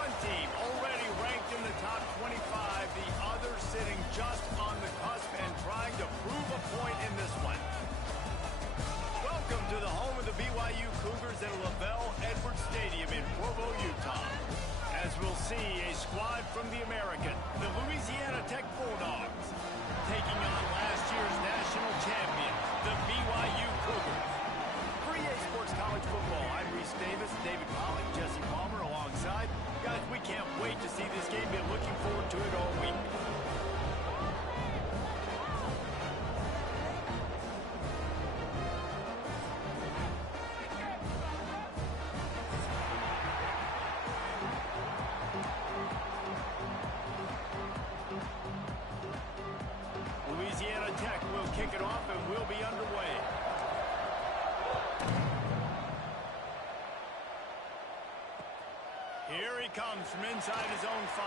One team already ranked in the top 25, the other sitting just on the cusp and trying to prove a point in this one. Welcome to the home of the BYU Cougars at LaVell Edwards Stadium in Provo, Utah. As we'll see, a squad from the American, the Louisiana Tech Bulldogs, taking on last year's national champion, the BYU Cougars. For EA Sports College Football, I'm Reese Davis, David Pollock, Jesse Palmer alongside. Guys, we can't wait to see this game. Been looking forward to it all week. Louisiana Tech will kick it off and we'll be underway. Here he comes from inside his own 5.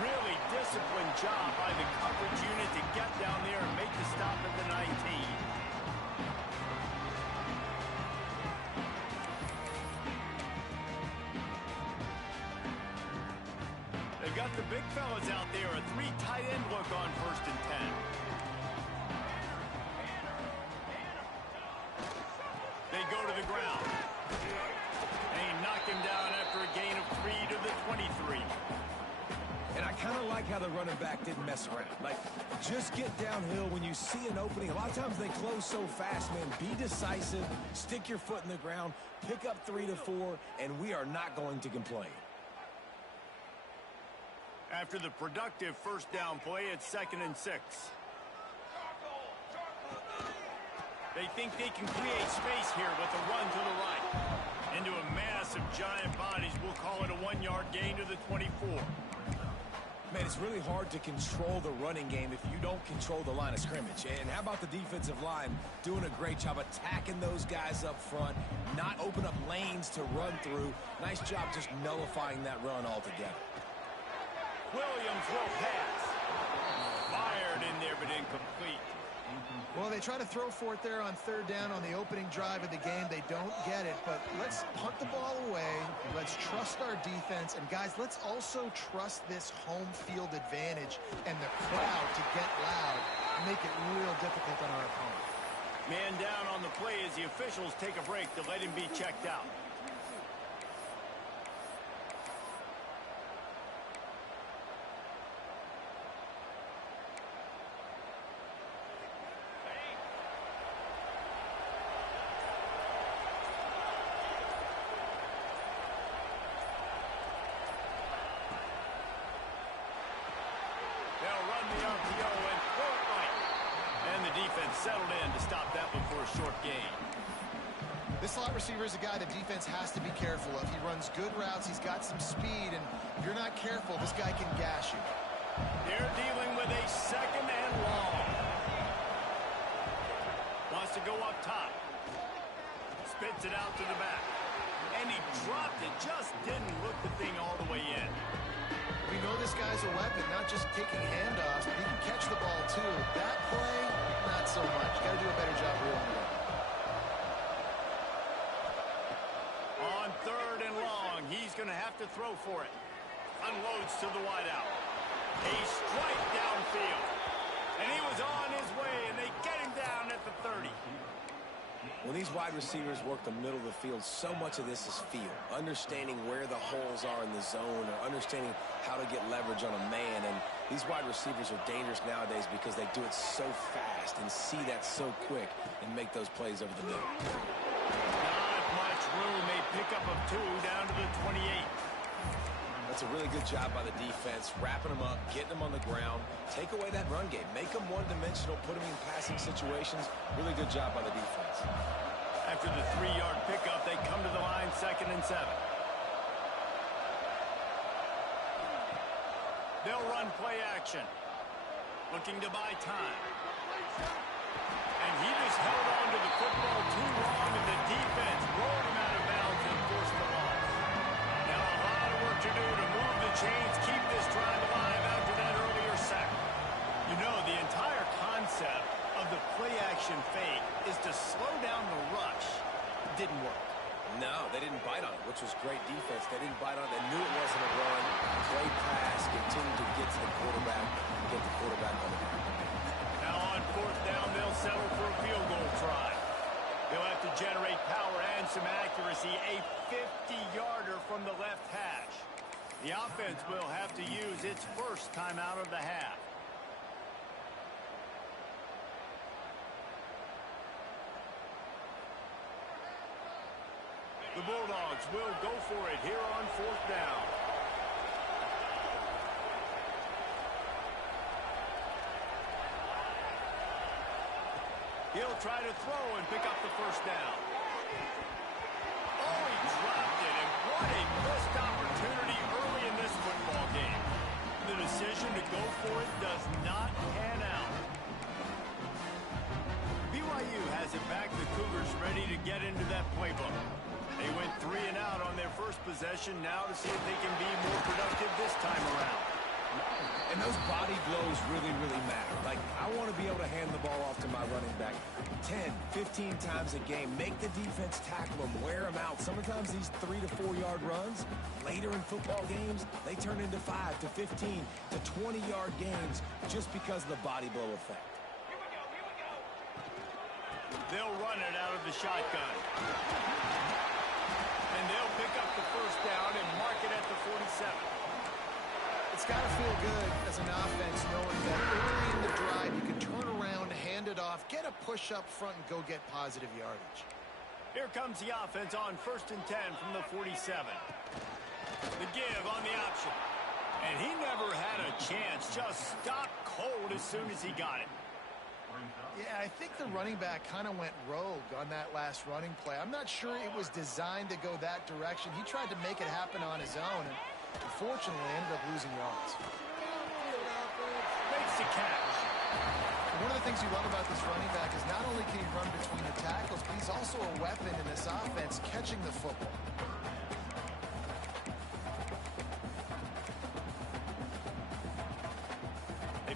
Really disciplined job by the coverage unit to get down there and make the stop at the 19. They've got the big fellas out there, a 3 tight end look on 1st and 10. They go to the ground. They knock him down after a gain of 3 to the 23. And I kind of like how the running back didn't mess around. Like, just get downhill when you see an opening. A lot of times they close so fast, man. Be decisive, stick your foot in the ground, pick up 3 to 4, and we are not going to complain. After the productive first down play, it's 2nd and 6. They think they can create space here with a run to the right. Into a mass of giant bodies, we'll call it a 1-yard gain to the 24. Man, it's really hard to control the running game if you don't control the line of scrimmage. And how about the defensive line doing a great job attacking those guys up front, not open up lanes to run through. Nice job just nullifying that run altogether. Williams will pass. Fired in there, but incomplete. Well, they try to throw for it there on 3rd down on the opening drive of the game. They don't get it, but let's punt the ball away. Let's trust our defense. And, guys, let's also trust this home field advantage and the crowd to get loud and make it real difficult on our opponent. Man down on the play as the officials take a break to let him be checked out. They'll run the RPO and throw it right. And the defense settled in to stop that one for a short gain. This slot receiver is a guy the defense has to be careful of. He runs good routes. He's got some speed, and if you're not careful, this guy can gash you. They're dealing with a 2nd and long. Wants to go up top. Spits it out to the back. And he dropped it. Just didn't look the thing all the way in. We know this guy's a weapon, not just taking handoffs. He can catch the ball, too. That play, not so much. Got to do a better job reeling it in. On 3rd and long, he's going to have to throw for it. Unloads to the wideout. A strike downfield. And he was on his way, and they get him down at the 30. When these wide receivers work the middle of the field, so much of this is feel. Understanding where the holes are in the zone or understanding how to get leverage on a man. And these wide receivers are dangerous nowadays because they do it so fast and see that so quick and make those plays over the middle. Not much room. A pickup of 2 down to the 28. That's a really good job by the defense, wrapping them up, getting them on the ground, take away that run game, make them one-dimensional, put them in passing situations. Really good job by the defense. After the 3-yard pickup, they come to the line 2nd and 7. They'll run play action, looking to buy time. And he just held on to the football too long, and the defense rolled him out of bounds and forced the loss. Now a lot of work to do to move the chains, keep this drive alive after that earlier sack. You know, the entire concept of the play-action fake is to slow down the rush. Didn't work. No, they didn't bite on it, which was great defense. They didn't bite on it. They knew it wasn't a run. Played pass, continued to get to the quarterback, and get the quarterback on the ground. Now on fourth down, they'll settle for a field goal try. They'll have to generate power and some accuracy. A 50-yarder from the left hash. The offense will have to use its first timeout of the half. The Bulldogs will go for it here on fourth down. He'll try to throw and pick up the first down. Oh, he dropped it, and what a missed opportunity early in this football game. The decision to go for it does not pan out. BYU has it back. The Cougars ready to get into that playbook. They went 3 and out on their first possession. Now to see if they can be more productive this time around. And those body blows really, really matter. Like, I want to be able to hand the ball off to my running back 10, 15 times a game. Make the defense tackle them, wear them out. Sometimes these 3 to 4 yard runs, later in football games, they turn into 5 to 15 to 20 yard games just because of the body blow effect. They'll run it out of the shotgun. And they'll pick up the first down and mark it at the 47. It's got to feel good as an offense knowing that early in the drive you can turn around, hand it off, get a push up front, and go get positive yardage. Here comes the offense on 1st and 10 from the 47. The give on the option. And he never had a chance. Just stopped cold as soon as he got it. Yeah, I think the running back kind of went rogue on that last running play. I'm not sure it was designed to go that direction. He tried to make it happen on his own, and unfortunately ended up losing yards. Makes the catch. One of the things you love about this running back is not only can he run between the tackles, but he's also a weapon in this offense catching the football.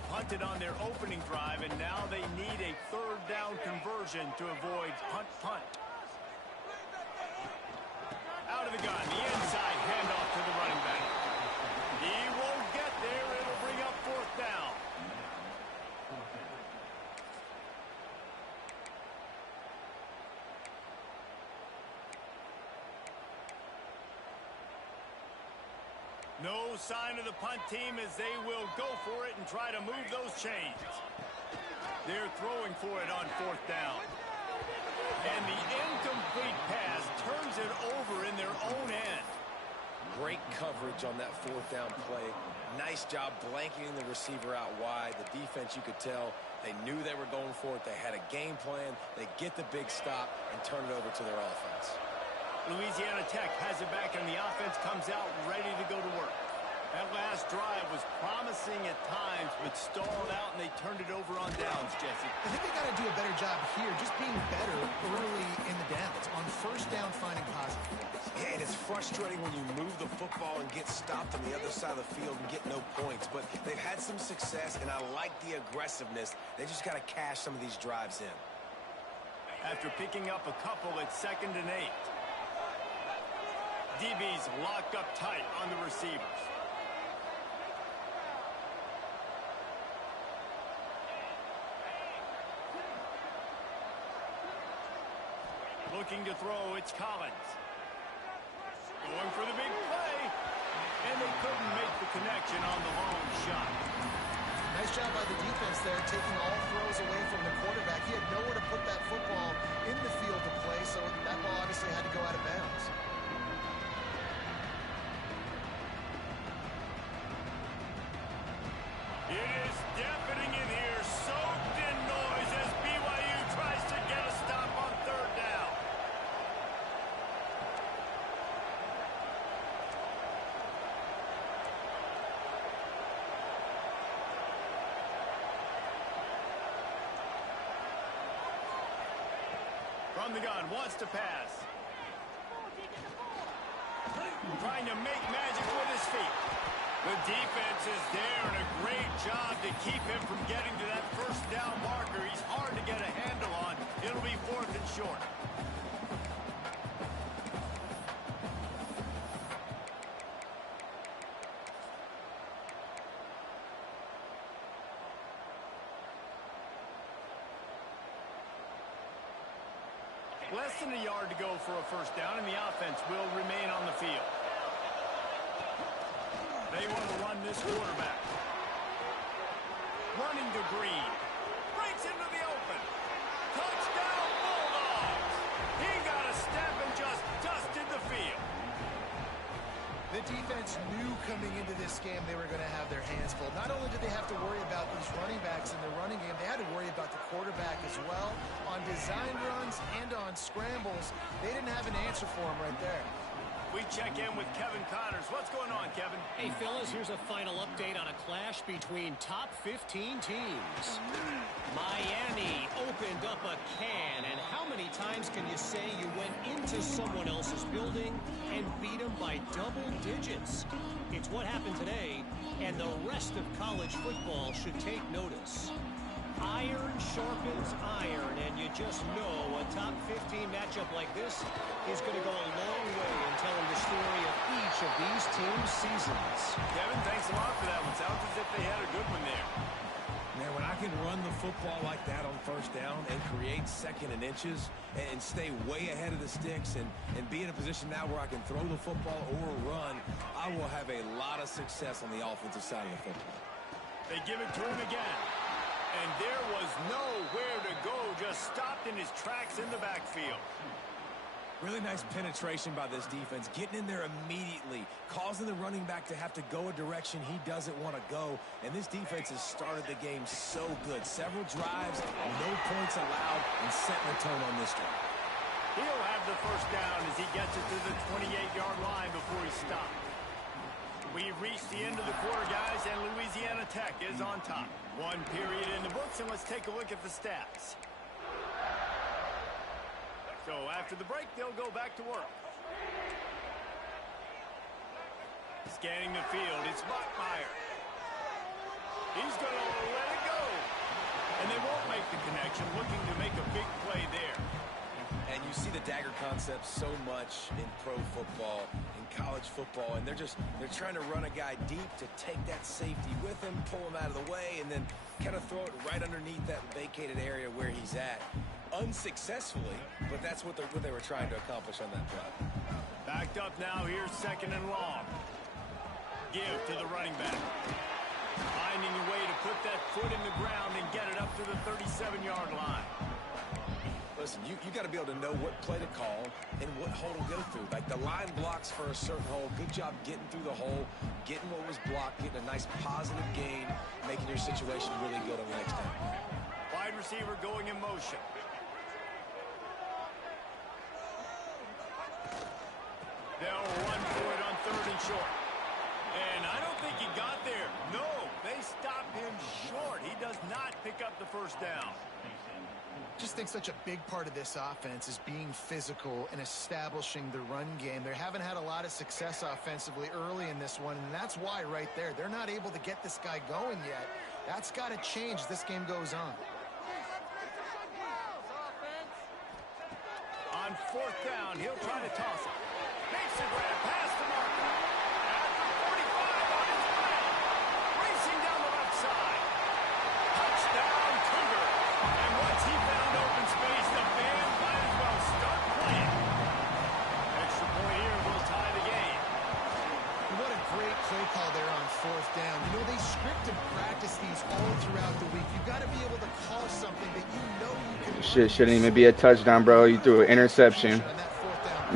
Punted on their opening drive, and now they need a 3rd down conversion to avoid punt. Out of the gun, the inside handoff to the running back. He won't get there. It'll bring up 4th down. No sign of the punt team as they will go for it and try to move those chains. They're throwing for it on 4th down. And the incomplete pass turns it over in their own end. Great coverage on that 4th down play. Nice job blanketing the receiver out wide. The defense, you could tell, they knew they were going for it. They had a game plan. They get the big stop and turn it over to their offense. Louisiana Tech has it back, and the offense comes out ready to go to work. That last drive was promising at times, but stalled out, and they turned it over on downs, Jesse. I think they got to do a better job here, just being better early in the downs. On 1st down, finding positive plays. Yeah, and it's frustrating when you move the football and get stopped on the other side of the field and get no points. But they've had some success, and I like the aggressiveness. They just got to cash some of these drives in. After picking up a couple at 2nd and 8. DB's locked up tight on the receivers. Looking to throw, it's Collins. Going for the big play. And they couldn't make the connection on the long shot. Nice job by the defense there, taking all throws away from the quarterback. He had nowhere to put that football in the field to play, so that ball obviously had to go out of bounds. It is deafening in here, soaked in noise as BYU tries to get a stop on 3rd down. From the gun, wants to pass. Trying to make magic with his feet. The defense is there, and a great job to keep him from getting to that 1st down marker. He's hard to get a handle on. It'll be 4th and short. Less than a yard to go for a first down, and the offense will remain on the field. They want to run this quarterback. Running to Green. Breaks into the open. Touchdown, Bulldogs! He got a step and just dusted the field. The defense knew coming into this game they were going to have their hands full. Not only did they have to worry about these running backs in the running game, they had to worry about the quarterback as well. On design runs and on scrambles, they didn't have an answer for him right there. We check in with Kevin Connors. What's going on, Kevin? Hey, fellas, here's a final update on a clash between top 15 teams. Miami opened up a can, and how many times can you say you went into someone else's building and beat them by double digits? It's what happened today, and the rest of college football should take notice. Iron sharpens iron, and you just know a top 15 matchup like this is going to go a long way in telling the story of each of these teams' seasons. Kevin, thanks a lot for that one. Sounds as if they had a good one there. Man, when I can run the football like that on first down and create second and inches and stay way ahead of the sticks and be in a position now where I can throw the football or run, I will have a lot of success on the offensive side of the football. They give it to him again. And there was nowhere to go, just stopped in his tracks in the backfield. Really nice penetration by this defense, getting in there immediately, causing the running back to have to go a direction he doesn't want to go. And this defense has started the game so good. Several drives, no points allowed, and setting the tone on this drive. He'll have the first down as he gets it to the 28-yard line before he stopped. We've reached the end of the quarter, guys, and Louisiana Tech is on top. One period in the books, and let's take a look at the stats. So after the break, they'll go back to work. Scanning the field, it's Buckmeyer. He's going to let it go. And they won't make the connection, looking to make a big play there. And you see the dagger concept so much in pro football, in college football, and they're trying to run a guy deep to take that safety with him, pull him out of the way, and then kind of throw it right underneath that vacated area where he's at. Unsuccessfully, but that's what they were trying to accomplish on that play. Backed up now, here's second and long. Give to the running back. Finding a way to put that foot in the ground and get it up to the 37-yard line. Listen, you got to be able to know what play to call and what hole to go through. Like the line blocks for a certain hole. Good job getting through the hole, getting what was blocked, getting a nice positive gain, making your situation really good on the next down. Wide receiver going in motion. They'll run for it on third and short. And I don't think he got there. No, they stopped him short. He does not pick up the first down. Just think such a big part of this offense is being physical and establishing the run game. They haven't had a lot of success offensively early in this one, and that's why right there. They're not able to get this guy going yet. That's got to change as this game goes on. On fourth down, he'll try to toss it. Makes the grab, pass to Markham. After 45 on his way. Racing down the left side. Touchdown, Cougar. And once he found open space, the band might as well start playing. Extra point here will tie the game. What a great play call there on fourth down. You know, they script and practice these all throughout the week. You've got to be able to call something that you know you can. Shit shouldn't even be a touchdown, bro. You threw an interception.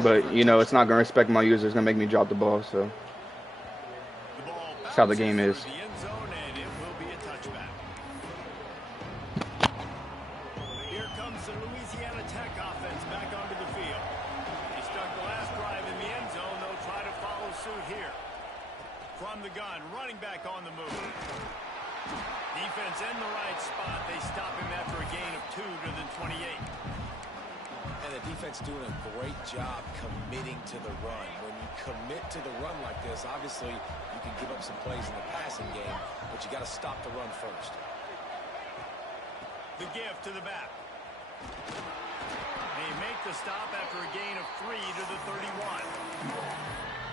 But, you know, it's not going to respect my users. It's going to make me drop the ball, so that's how the game is. Here comes the Louisiana Tech offense back onto the field. They stuck the last drive in the end zone. They'll try to follow suit here. From the gun, running back on the move. Defense in the right spot. They stop him after a gain of 2 to the 28. And the defense doing a great job committing to the run. When you commit to the run like this, obviously you can give up some plays in the passing game, but you got to stop the run first. The give to the back. They make the stop after a gain of 3 to the 31.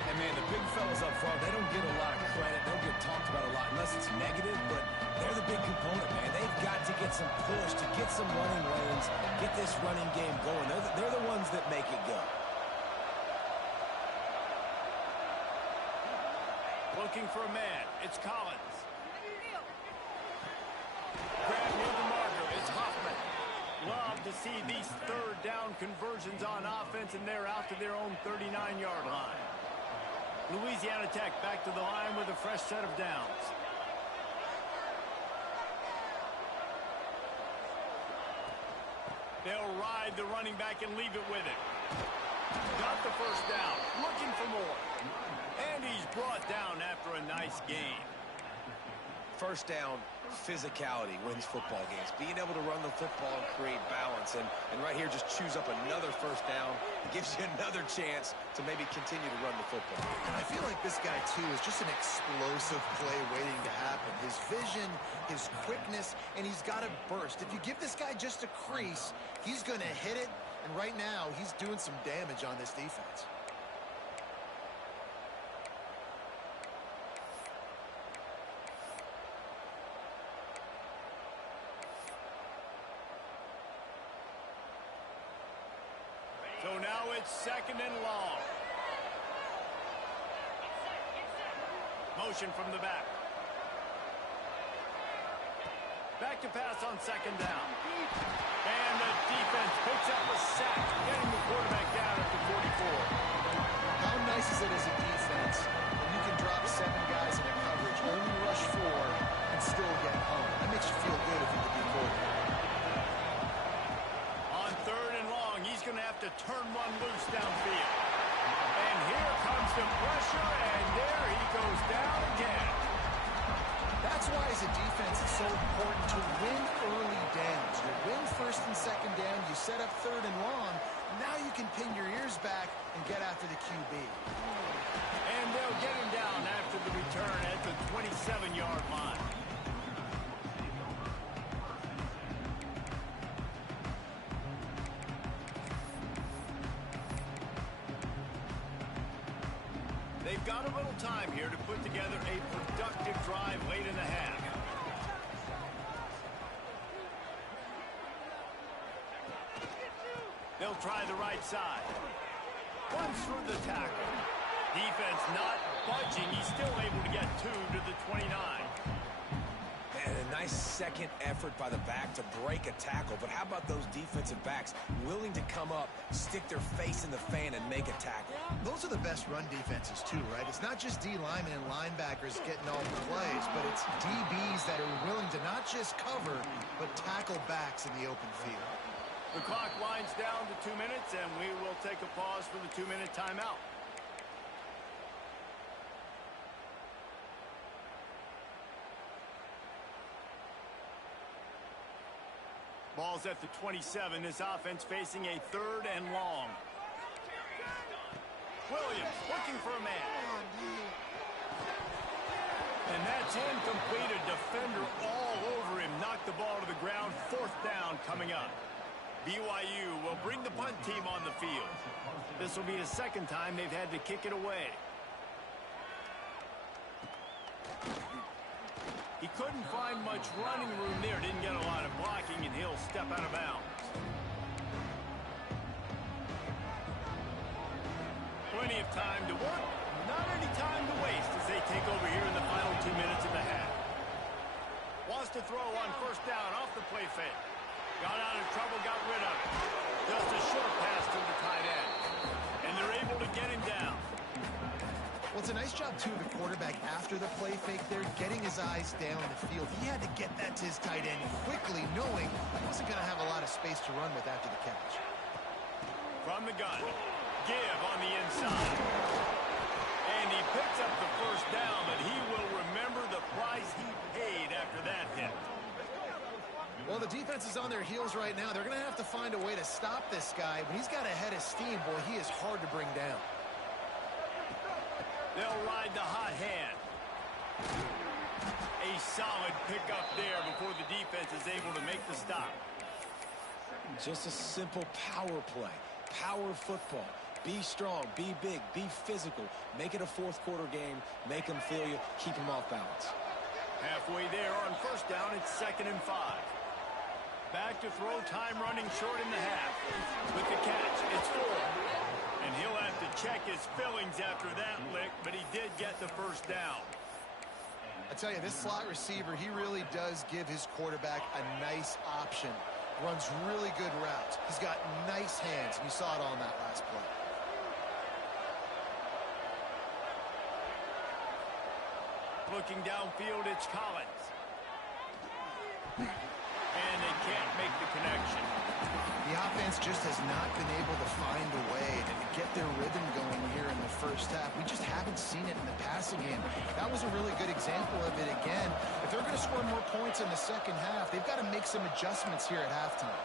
And, man, the big fellas up front, they don't get a lot of credit. They don't get talked about a lot unless it's negative, but they're the big component, man. They've got to get some push, to get some running lanes, get this running game going. They're the ones that make it go. Looking for a man. It's Collins. Grab near the marker. It's Hoffman. Love to see these third down conversions on offense, and they're out to their own 39-yard line. Louisiana Tech back to the line with a fresh set of downs. They'll ride the running back and leave it with it. Got the first down. Looking for more. And he's brought down after a nice gain. First down, physicality wins football games. Being able to run the football and create balance. And right here, just choose up another first down. It gives you another chance to maybe continue to run the football. And I feel like this guy, too, is just an explosive play waiting to happen. His vision, his quickness, and he's got a burst. If you give this guy just a crease, he's going to hit it. And right now, he's doing some damage on this defense. So now it's second and long. Motion from the back. Back to pass on second down. And the defense picks up a sack, getting the quarterback down at the 44. How nice is it as a defense when you can drop 7 guys in a coverage, only rush 4, and still get home? That makes you feel good if you're the quarterback. On third and long, he's going to have to turn one loose downfield. And here comes the pressure, and there he goes down again. That's why, as a defense, it's so important to win early downs. You win first and second down, you set up third and long. Now you can pin your ears back and get after the QB. And they'll get him down after the return at the 27-yard line. They've got a little time here to put together a productive drive late in the half. They'll try the right side. Runs through the tackle. Defense not budging. He's still able to get 2 to the 29. And a nice second effort by the back to break a tackle. But how about those defensive backs willing to come up, stick their face in the fan, and make a tackle? Those are the best run defenses, too, right? It's not just D linemen and linebackers getting all the plays, but it's DBs that are willing to not just cover, but tackle backs in the open field. The clock winds down to 2 minutes, and we will take a pause for the 2-minute timeout. Ball's at the 27. This offense facing a third and long. Williams looking for a man. And that's incomplete. A defender all over him. Knocked the ball to the ground. Fourth down coming up. BYU will bring the punt team on the field. This will be the second time they've had to kick it away. He couldn't find much running room there. Didn't get a lot of blocking, and he'll step out of bounds. Plenty of time to work. Not any time to waste as they take over here in the final 2 minutes of the half. Wants to throw on first down off the play fake. Got out of trouble, got rid of it. Just a short pass to the tight end. And they're able to get him down. Well, it's a nice job, too, of the quarterback after the play fake there, getting his eyes down the field. He had to get that to his tight end quickly, knowing he wasn't going to have a lot of space to run with after the catch. From the gun, give on the inside. And he picks up the first down, but he will remember the price he paid after that hit. Well, the defense is on their heels right now. They're going to have to find a way to stop this guy. When he's got a head of steam, boy, he is hard to bring down. They'll ride the hot hand. A solid pickup there before the defense is able to make the stop. Just a simple power play. Power football. Be strong, be big, be physical. Make it a fourth quarter game. Make them feel you. Keep them off balance. Halfway there on first down, it's 2nd and 5. Back to throw, time running short in the half. With the catch, it's 4. And he'll have to check his fillings after that lick, but he did get the first down. I tell you, this slot receiver, he really does give his quarterback a nice option. Runs really good routes. He's got nice hands, and you saw it on that last play. Looking downfield, it's Collins. And they can't make the connection. The offense just has not been able to find a way to get their rhythm going here in the first half. We just haven't seen it in the passing game. That was a really good example of it again. If they're going to score more points in the second half, they've got to make some adjustments here at halftime.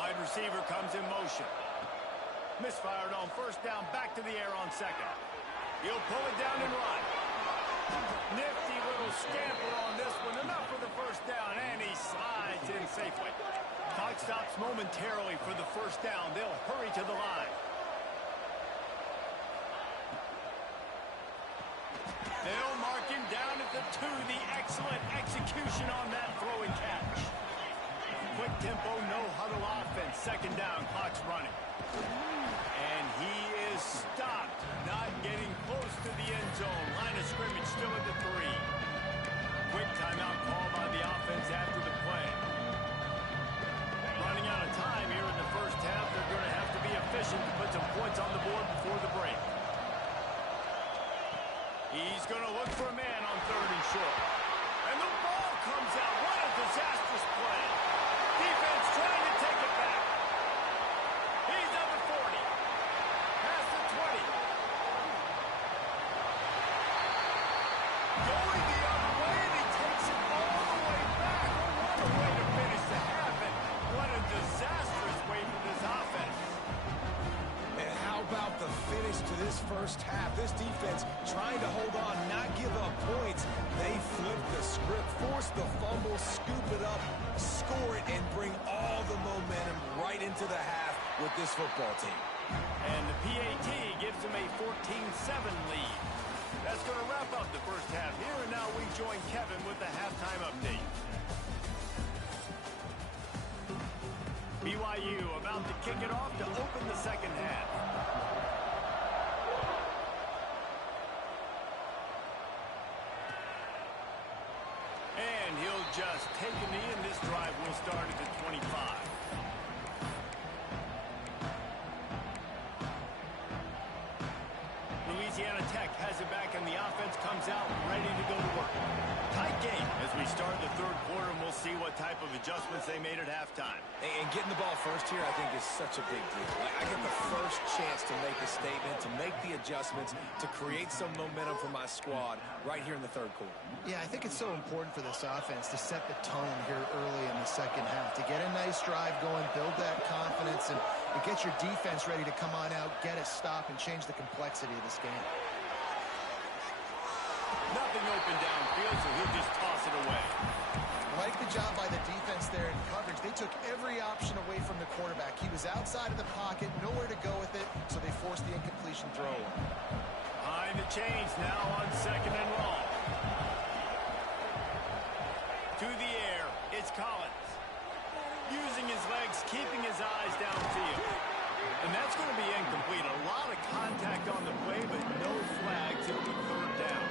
Wide receiver comes in motion. Misfired on first down, back to the air on 2nd. He'll pull it down and run. Nifty little scamper on this one. Enough for the first down, and he slides in safely. Clock stops momentarily for the first down. They'll hurry to the line. They'll mark him down at the 2. The excellent execution on that throw and catch. Quick tempo, no huddle offense. 2nd down, clock's running. And he is stopped, not getting close to the end zone. Line of scrimmage still at the 3. Quick timeout call by the offense after the play. Running out of time here in the first half. They're going to have to be efficient to put some points on the board before the break. He's going to look for a man on 3rd and short. And the ball comes out. What a disastrous play. Defense trying to take it back. He's number 40. Past the 20. Going the other way, and he takes it all the way back. What a way to finish the half, and what a disastrous way for this offense. And how about the finish to this first half? This defense trying to hold on, not give up points. They flipped the script, forced the fumble, scoop it up, score it, and bring all the momentum right into the half with this football team. And the PAT gives them a 14-7 lead. That's going to wrap up the first half here, and now we join Kevin with the halftime update. BYU about to kick it off to open the second half. And he'll just take a knee, and this drive will start at the 25. Louisiana Tech has it back, and the offense comes out ready to go to work. Tight game as we start the 3rd quarter, and we'll see what type of adjustments they made at halftime. And getting the ball first here, I think, is such a big deal. I get the first chance to make a statement, to make the adjustments, to create some momentum for my squad right here in the 3rd quarter. Yeah, I think it's so important for this offense to set the tone here early in the second half, to get a nice drive going, build that confidence, and get your defense ready to come on out, get a stop, and change the complexity of this game. Nothing open downfield, so he'll just toss it away. Like the job by the defense there in coverage. They took every option away from the quarterback. He was outside of the pocket, nowhere to go with it, so they forced the incompletion throw. Behind the chains now on 2nd and long. To the air, it's Collins. Using his legs, keeping his eyes downfield. And that's going to be incomplete. A lot of contact on the play, but no flags. It'll be 3rd down.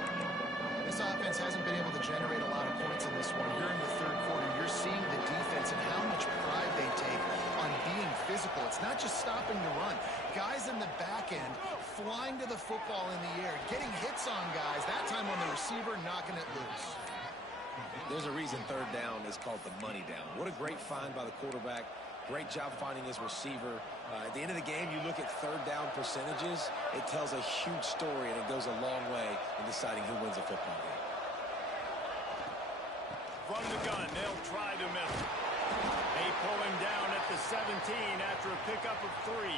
This offense hasn't been able to generate a lot of points in this one. Here in the 3rd quarter, you're seeing the defense and how much pride they take on being physical. It's not just stopping the run. Guys in the back end flying to the football in the air, getting hits on guys, that time on the receiver, knocking it loose. There's a reason 3rd down is called the money down. What a great find by the quarterback. Great job finding his receiver. At the end of the game, you look at 3rd down percentages. It tells a huge story, and it goes a long way in deciding who wins a football game. From the gun, they'll try to miss it. They pull him down at the 17 after a pickup of 3.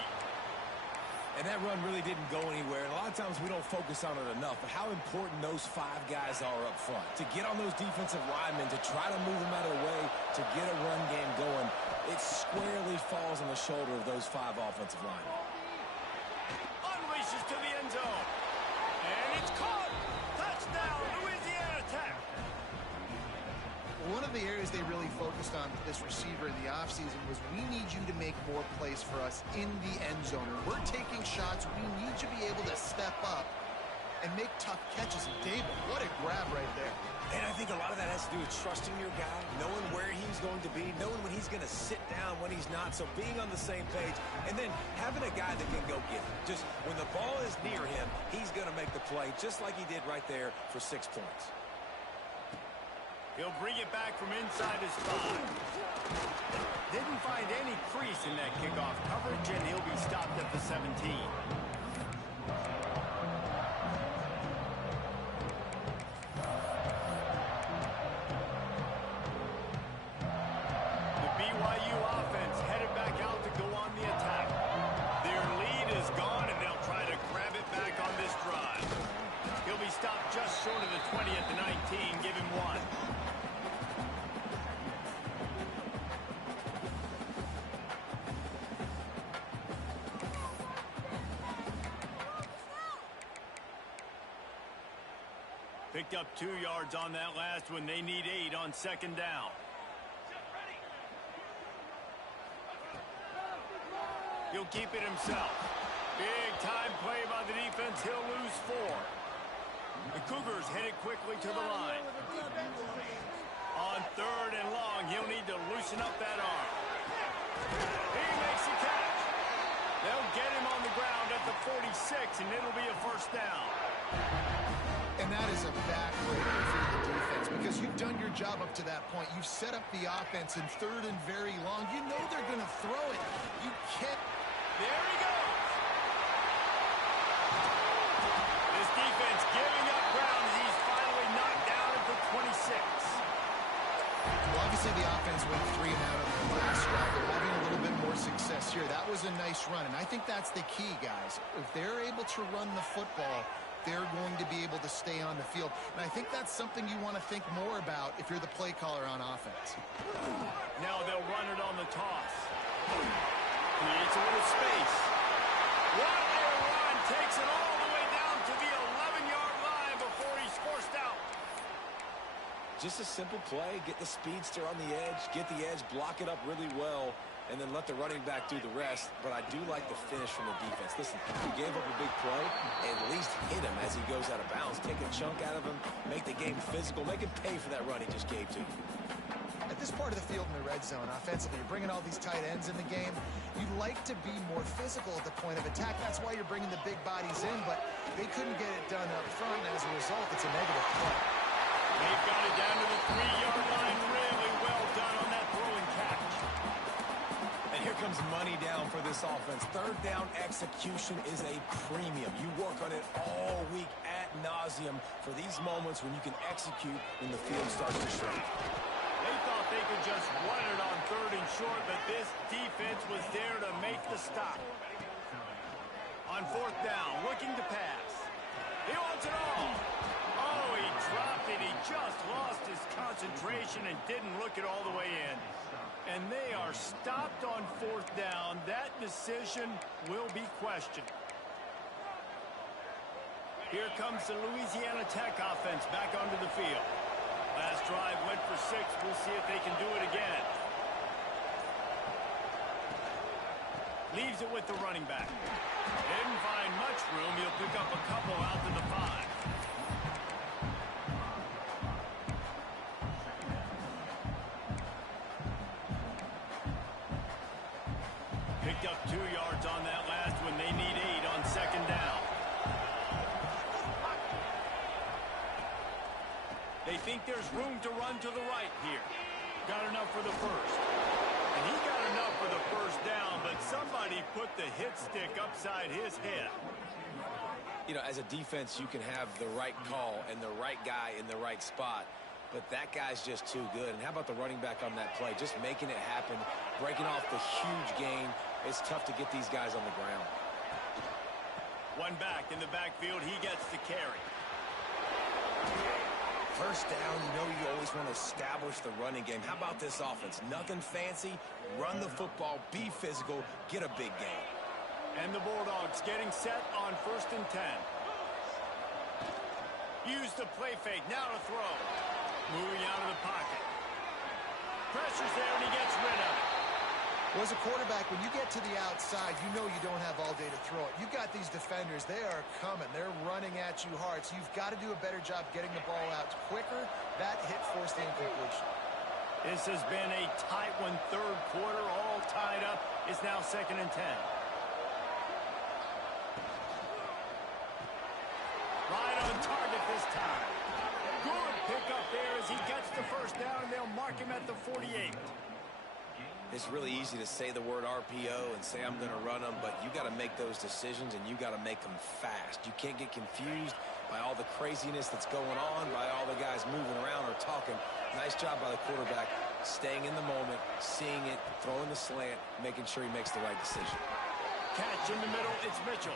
And that run really didn't go anywhere. And a lot of times we don't focus on it enough, but how important those 5 guys are up front. To get on those defensive linemen, to try to move them out of the way, to get a run game going, it squarely falls on the shoulder of those 5 offensive linemen. Unleashes to the end zone. of the areas they really focused on with this receiver in the offseason was, we need you to make more plays for us in the end zone. We're taking shots. We need you to be able to step up and make tough catches. And David, what a grab right there. And I think a lot of that has to do with trusting your guy, knowing where he's going to be, knowing when he's going to sit down, when he's not, so being on the same page, and then having a guy that can go get it. Just when the ball is near him, he's going to make the play, just like he did right there for 6 points. He'll bring it back from inside his 5. Didn't find any crease in that kickoff coverage, and he'll be stopped at the 17. The BYU offense headed back out to go on the attack. Their lead is gone, and they'll try to grab it back on this drive. He'll be stopped just short of the 20 at the 19. Give him 1. Picked up 2 yards on that last one. They need 8 on 2nd down. He'll keep it himself. Big time play by the defense. He'll lose 4. The Cougars headed quickly to the line. On 3rd and long, he'll need to loosen up that arm. He makes the catch. They'll get him on the ground at the 46, and it'll be a 1st down. And that is a backbreaker for the defense, because you've done your job up to that point. You've set up the offense in 3rd and very long. You know they're going to throw it. You can't. There he goes. This defense giving up ground as he's finally knocked down at the 26. Well, obviously the offense went 3 and out on the last drive. They're having a little bit more success here. That was a nice run, and I think that's the key, guys. If they're able to run the football, they're going to be able to stay on the field. And I think that's something you want to think more about if you're the play caller on offense. Now they'll run it on the toss. Creates a little space. What a run. Takes it all the way down to the 11-yard line before he's forced out. Just a simple play. Get the speedster on the edge. Get the edge. Block it up really well. And then let the running back do the rest. But I do like the finish from the defense. Listen, you gave up a big play, at least hit him as he goes out of bounds. Take a chunk out of him, make the game physical, make him pay for that run he just gave to you. At this part of the field in the red zone, offensively, you're bringing all these tight ends in the game. You'd like to be more physical at the point of attack. That's why you're bringing the big bodies in, but they couldn't get it done up front, and as a result, it's a negative play. They've got it down to the 3-yard line. Really well done on that throw and catch. And here comes money down for this offense. 3rd down execution is a premium. You work on it all week ad nauseum for these moments when you can execute when the field starts to shrink. They thought they could just run it on 3rd and short, but this defense was there to make the stop. On 4th down, looking to pass. He wants it all. Oh, he dropped it. He just lost his concentration and didn't look it all the way in. And they are stopped on 4th down. That decision will be questioned. Here comes the Louisiana Tech offense back onto the field. Last drive went for 6. We'll see if they can do it again. Leaves it with the running back. Didn't find much room. He'll pick up a couple out to the 5. Picked up 2 yards on that last one. They need 8 on 2nd down. They think there's room to run to the right here. Got enough for the 1st. And he got enough for the 1st down, but somebody put the hit stick upside his head. You know, as a defense, you can have the right call and the right guy in the right spot, but that guy's just too good. And how about the running back on that play? Just making it happen, breaking off the huge gain. It's tough to get these guys on the ground. One back in the backfield. He gets the carry. 1st down, you know you always want to establish the running game. How about this offense? Nothing fancy. Run the football, be physical, get a big gain. And the Bulldogs getting set on 1st and 10. Use the play fake. Now to throw. Moving out of the pocket. Pressure's there, and he gets rid of it. Well, as a quarterback, when you get to the outside, you know you don't have all day to throw it. You've got these defenders. They are coming. They're running at you hard. So you've got to do a better job getting the ball out quicker. That hit forced the incompletion. This has been a tight one, third quarter, all tied up. It's now 2nd and 10. Right on target this time. Good pickup there as he gets the first down, and they'll mark him at the 48. It's really easy to say the word RPO and say I'm going to run them, but you got to make those decisions, and you got to make them fast. You can't get confused by all the craziness that's going on, by all the guys moving around or talking. Nice job by the quarterback, staying in the moment, seeing it, throwing the slant, making sure he makes the right decision. Catch in the middle, it's Mitchell.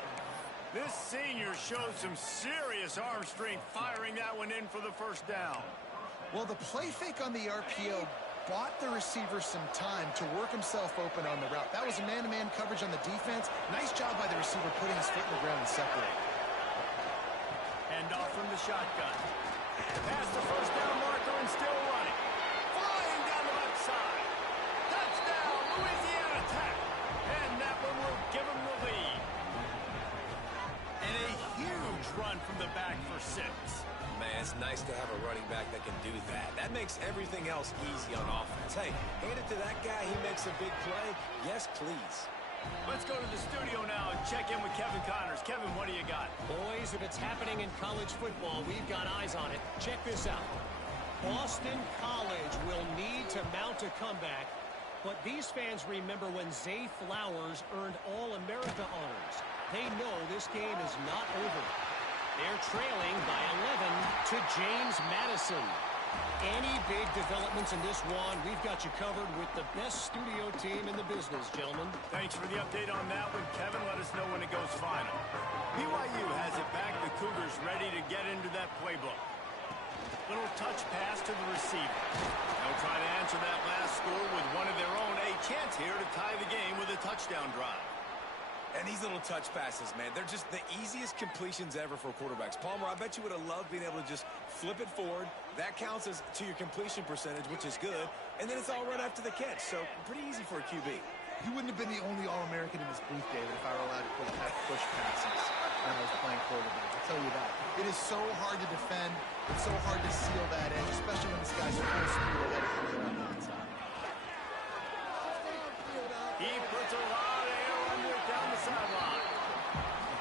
This senior showed some serious arm strength, firing that one in for the first down. Well, the play fake on the RPO bought the receiver some time to work himself open on the route. That was a man-to-man coverage on the defense. Nice job by the receiver putting his foot in the ground and separating. Hand off from the shotgun. Past the first down marker and still running. Flying down the left side. Touchdown, Louisiana Tech. And that one will give them the lead. And a huge run from the back for 6. Man, it's nice to have a running back that can do that. That makes everything else easy on offense. Hey, hand it to that guy. He makes a big play. Yes, please. Let's go to the studio now and check in with Kevin Connors. Kevin, what do you got? Boys, if it's happening in college football, we've got eyes on it. Check this out. Boston College will need to mount a comeback, but these fans remember when Zay Flowers earned All-America honors. They know this game is not over. They're trailing by 11 to James Madison. Any big developments in this one, we've got you covered with the best studio team in the business, gentlemen. Thanks for the update on that one, Kevin. Let us know when it goes final. BYU has it back. The Cougars ready to get into that playbook. Little touch pass to the receiver. They'll try to answer that last score with one of their own. A chance here to tie the game with a touchdown drive. And these little touch passes, man, they're just the easiest completions ever for quarterbacks. Palmer, I bet you would have loved being able to just flip it forward. That counts as to your completion percentage, which is good. And then it's all right after the catch. So pretty easy for a QB. You wouldn't have been the only All-American in this booth, David, if I were allowed to push passes when I was playing quarterback. I'll tell you that. It is so hard to defend. It's so hard to seal that edge, especially when this guy's full speed ahead of you on the outside. He puts a lot of air under it down the sideline.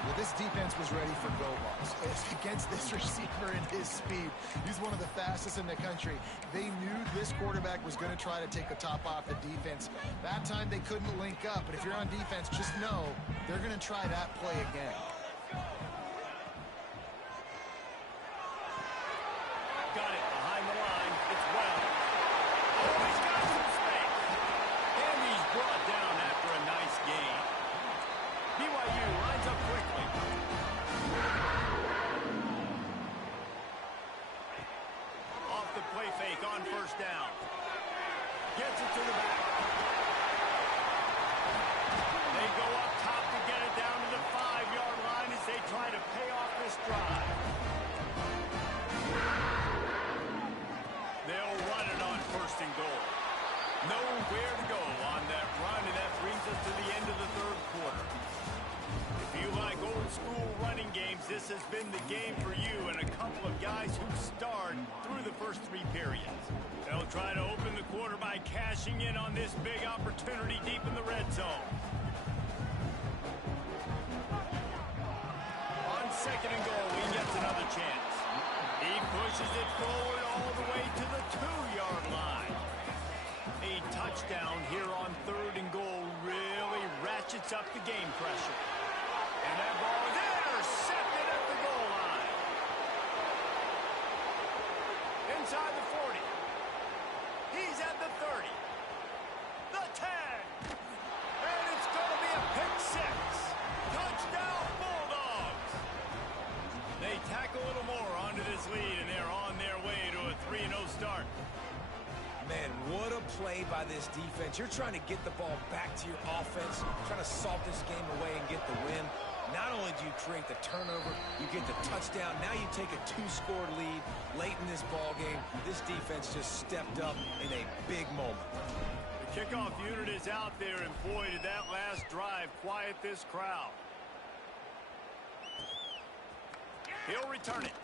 Well, this defense was ready for go balls. Against this receiver and his speed, he's one of the fastest in the country. They knew this quarterback was going to try to take the top off the defense. That time they couldn't link up, but if you're on defense, just know they're going to try that play again. Got it behind the line. It's well. Oh, he's got some space. And he's brought down after a nice gain. BYU lines up quickly. Off the play fake on first down. Gets it to the back. They go up top to get it down to the 5-yard line as they try to pay off this drive. They'll run it on first and goal. Nowhere to go on that run, and that brings us to the end of the third quarter. If you like old school running games, this has been the game for you and a couple of guys who starred through the first 3 periods. They'll try to open the quarter by cashing in on this big opportunity deep in the red zone. On second and goal, he gets another chance. He pushes it forward all the way to the 2-yard line. A touchdown here on third and goal really ratchets up the game pressure. And that ball is intercepted at the goal line. Inside the 40. He's at the 30. The 10. And it's going to be a pick 6. Touchdown Bulldogs. They tack a little more onto this lead, and they're on their way to a 3-0 start. Man, what a play by this defense. You're trying to get the ball back to your offense, trying to salt this game away and get the win. Not only do you create the turnover, You get the touchdown. Now you take a 2-score lead late in this ball game. This defense just stepped up in a big moment. The kickoff unit is out there, and boy, did that last drive quiet this crowd. He'll return it.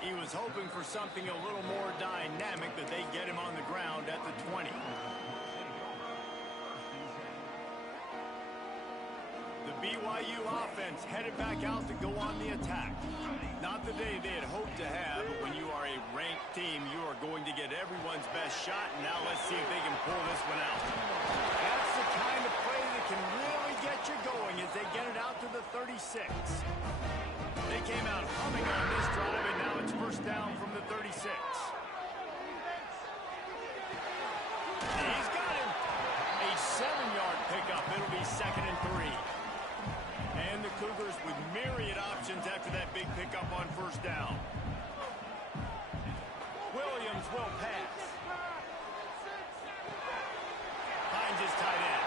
He was hoping for something a little more dynamic, that they get him on the ground at the 20. The BYU offense headed back out to go on the attack. Not the day they had hoped to have, but when you are a ranked team, you are going to get everyone's best shot, and now let's see if they can pull this one out. That's the kind of play that can really get you going as they get it out to the 36. They came out humming on this drive, and now it's first down from the 36. He's got him. A 7-yard pickup. It'll be 2nd and 3. And the Cougars with myriad options after that big pickup on first down. Williams will pass. Finds his tight end.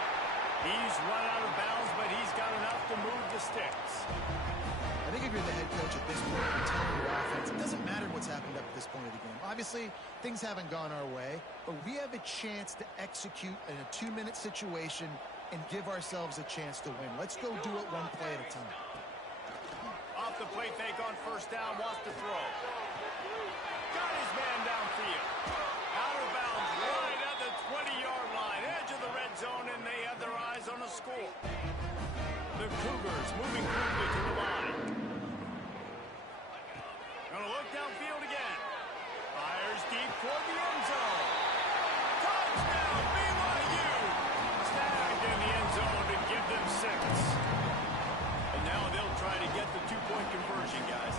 He's run out of bounds, but he's got enough to move the sticks. I think if you're the head coach at this point, you're telling your offense, it doesn't matter what's happened up at this point of the game. Obviously, things haven't gone our way, but we have a chance to execute in a 2-minute situation and give ourselves a chance to win. Let's go do it one play at a time. Off the play fake on first down, wants to throw. Got his man downfield. Out of bounds, right at the 20-yard line, edge of the red zone, and they have their eyes on a score. The Cougars moving quickly to the line. Gonna look downfield again. Fires deep toward the end zone. Touchdown, BYU! Snagged in the end zone to give them 6. And now they'll try to get the 2-point conversion, guys.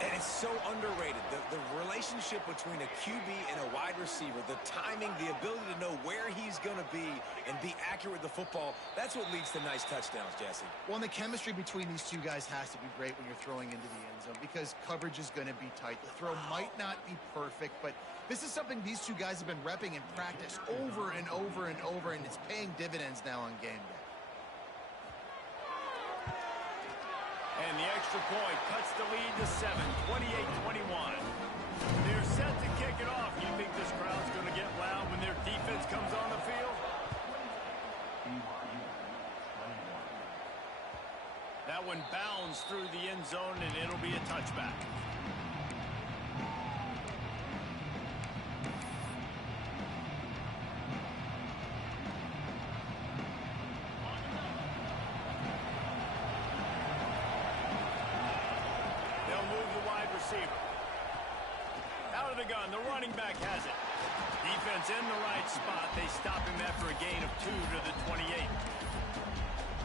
And it's so underrated. The relationship between a QB and a wide receiver, the timing, the ability to know where he's going to be and be accurate with the football, that's what leads to nice touchdowns, Jesse. Well, and the chemistry between these two guys has to be great when you're throwing into the end zone because coverage is going to be tight. The throw might not be perfect, but this is something these two guys have been repping in practice over and over and over, and it's paying dividends now on game day. And the extra point cuts the lead to 7, 28-21. They're set to kick it off. You think this crowd's going to get loud when their defense comes on the field? That one bounds through the end zone, and it'll be a touchback. Out of the gun, the running back has it. Defense in the right spot. They stop him after a gain of 2 to the 28.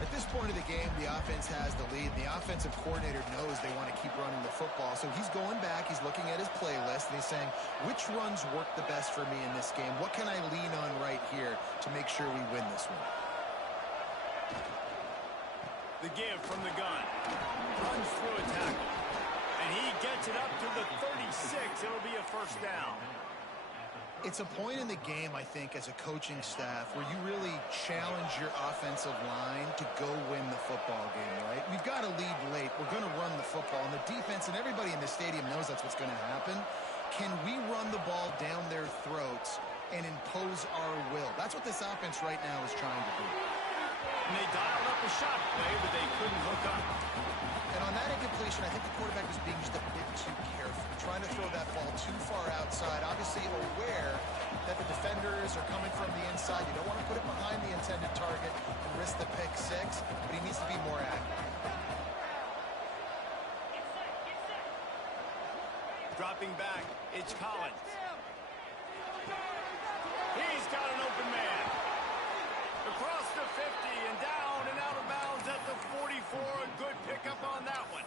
At this point of the game, the offense has the lead. The offensive coordinator knows they want to keep running the football. So he's going back, he's looking at his playlist, and he's saying, which runs work the best for me in this game? What can I lean on right here to make sure we win this one? The give from the gun. Runs through a tackle. And he gets it up to the 36. It'll be a first down. It's a point in the game, I think, as a coaching staff where you really challenge your offensive line to go win the football game, right? We've got to lead late. We're going to run the football. And the defense and everybody in the stadium knows that's what's going to happen. Can we run the ball down their throats and impose our will? That's what this offense right now is trying to do. And they dialed up a shot play, but they couldn't hook up. And on that incompletion, I think the quarterback was being just a bit too careful, trying to throw that ball too far outside, obviously aware that the defenders are coming from the inside. You don't want to put it behind the intended target and risk the pick 6, but he needs to be more accurate. Dropping back, it's Collins. He's got an open man. Across the 50 and down and out of bounds at the 44. A good pickup on that one.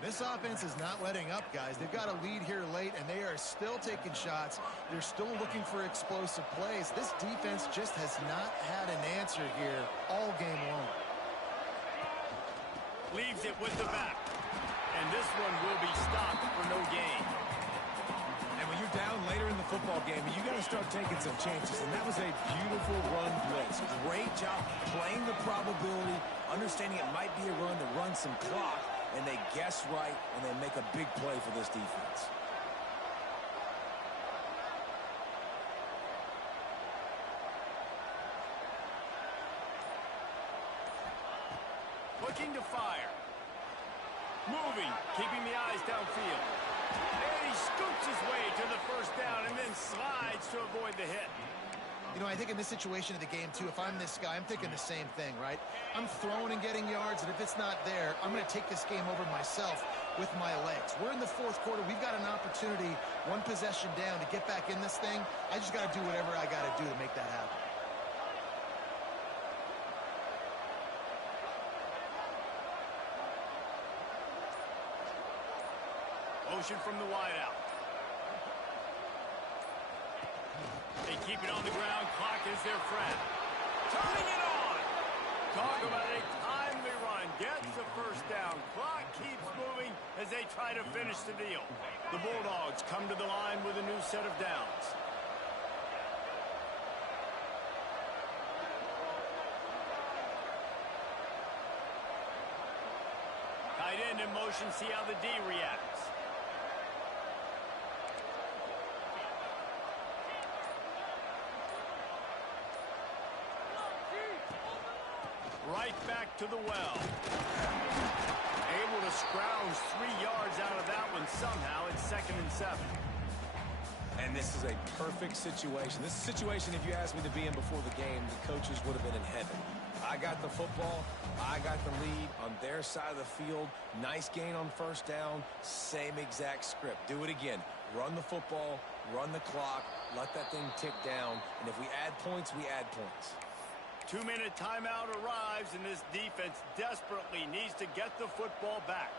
This offense is not letting up, guys. They've got a lead here late, and they are still taking shots. They're still looking for explosive plays. This defense just has not had an answer here all game long. Leaves it with the back. And this one will be stopped for no gain. And when you're down later in the football game, you got to start taking some chances. And that was a beautiful run blitz. Great job playing the probability, understanding it might be a run. The some clock, and they guess right, and they make a big play for this defense. Looking to fire. Moving, keeping the eyes downfield. And he scoops his way to the first down and then slides to avoid the hit. You know, I think in this situation of the game, too, if I'm this guy, I'm thinking the same thing, right? I'm throwing and getting yards, and if it's not there, I'm going to take this game over myself with my legs. We're in the fourth quarter. We've got an opportunity, one possession down, to get back in this thing. I just got to do whatever I got to do to make that happen. Motion from the wideout. They keep it on the ground. Clock is their friend. Turning it on. Talk about a timely run. Gets the first down. Clock keeps moving as they try to finish the deal. The Bulldogs come to the line with a new set of downs. Tight end in motion. See how the D reacts. Right back to the well. Able to scrounge 3 yards out of that one somehow. It's 2nd and 7. And this is a perfect situation. This is a situation, if you asked me to be in before the game, the coaches would have been in heaven. I got the football. I got the lead on their side of the field. Nice gain on first down. Same exact script. Do it again. Run the football. Run the clock. Let that thing tick down. And if we add points, we add points. 2-minute timeout arrives, and this defense desperately needs to get the football back.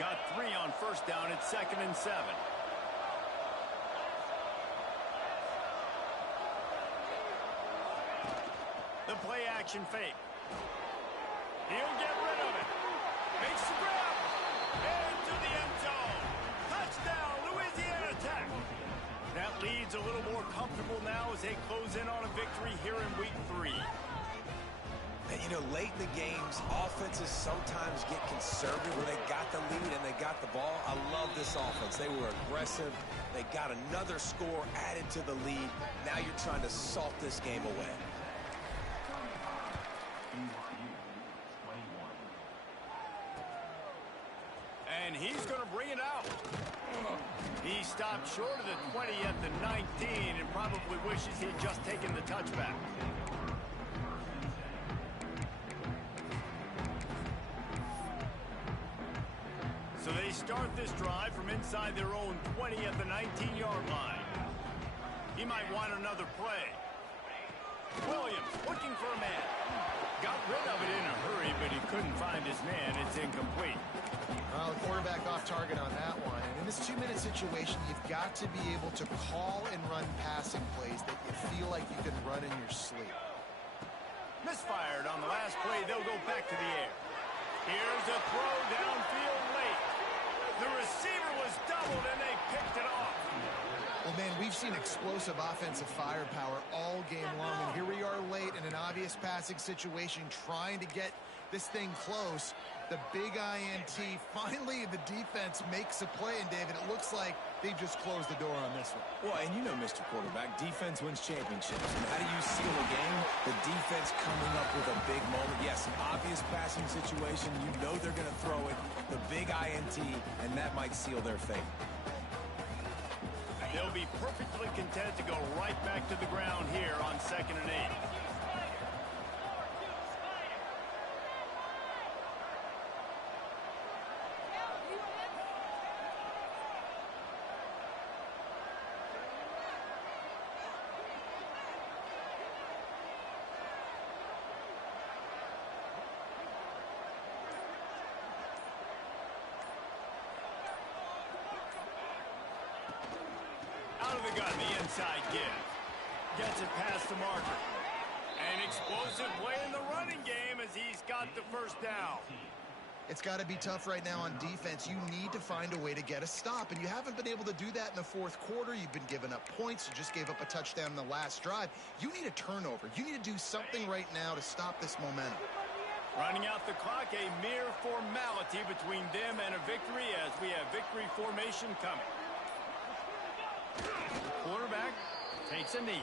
Got 3 on first down. It's 2nd and 7. The play action fake. He'll get rid of it. Makes the grab. Into the end zone. Touchdown, Louisiana Tech. That lead's a little more comfortable now as they close in on a victory here in week 3. And, you know, late in the games, offenses sometimes get conservative when they got the lead and they got the ball. I love this offense. They were aggressive. They got another score added to the lead. Now you're trying to salt this game away. And he's going to bring it out. He stopped short of the 20 at the 19 and probably wishes he'd just taken the touchback. So they start this drive from inside their own 20 at the 19-yard line. He might want another play. Williams looking for a man. Got rid of it in a hurry, but he couldn't find his man. It's incomplete. Well, the quarterback off target on that one. And in this 2-minute situation, you've got to be able to call and run passing plays that you feel like you can run in your sleep. Misfired on the last play. They'll go back to the air. Here's a throw downfield late. The receiver was doubled, and they picked it off. Well, man, we've seen explosive offensive firepower all game long, and here we are late in an obvious passing situation trying to get this thing close. The big INT. Finally, the defense makes a play, and David, it looks like they've just closed the door on this one. Well, and you know, Mr. Quarterback, defense wins championships. And how do you seal a game? The defense coming up with a big moment. Yes, an obvious passing situation. You know they're going to throw it. The big INT, and that might seal their fate. They'll be perfectly content to go right back to the ground here on 2nd and 8. Out of the gun, the inside give. Gets it past the marker. An explosive play in the running game as he's got the first down. It's got to be tough right now on defense. You need to find a way to get a stop, and you haven't been able to do that in the fourth quarter. You've been giving up points. You just gave up a touchdown in the last drive. You need a turnover. You need to do something right now to stop this momentum. Running out the clock, a mere formality between them and a victory as we have victory formation coming. Quarterback takes a knee.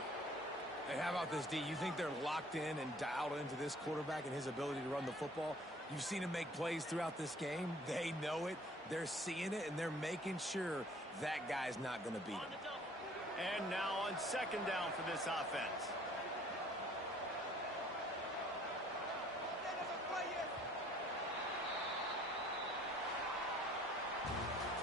Hey, how about this, D? You think they're locked in and dialed into this quarterback and his ability to run the football? You've seen him make plays throughout this game. They know it. They're seeing it, and they're making sure that guy's not going to beat him. And now on second down for this offense.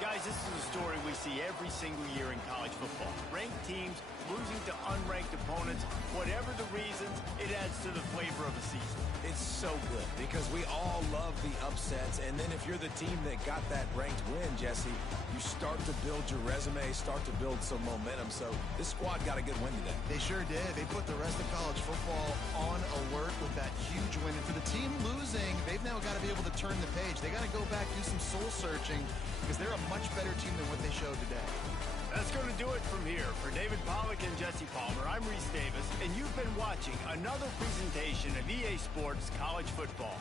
Guys, this is a story we see every single year in college football. Ranked teams losing to unranked opponents. Whatever the reasons, it adds to the flavor of a season. It's so good because we all love the upsets. And then if you're the team that got that ranked win, Jesse, you start to build your resume, start to build some momentum. So this squad got a good win today. They sure did. They put the rest of college football on alert with that huge win. And for the team losing, they've now got to be able to turn the page. They got to go back, do some soul searching, because they're a much better team than what they showed today. That's going to do it from here. For David Pollack and Jesse Palmer, I'm Reese Davis, and you've been watching another presentation of EA Sports College Football.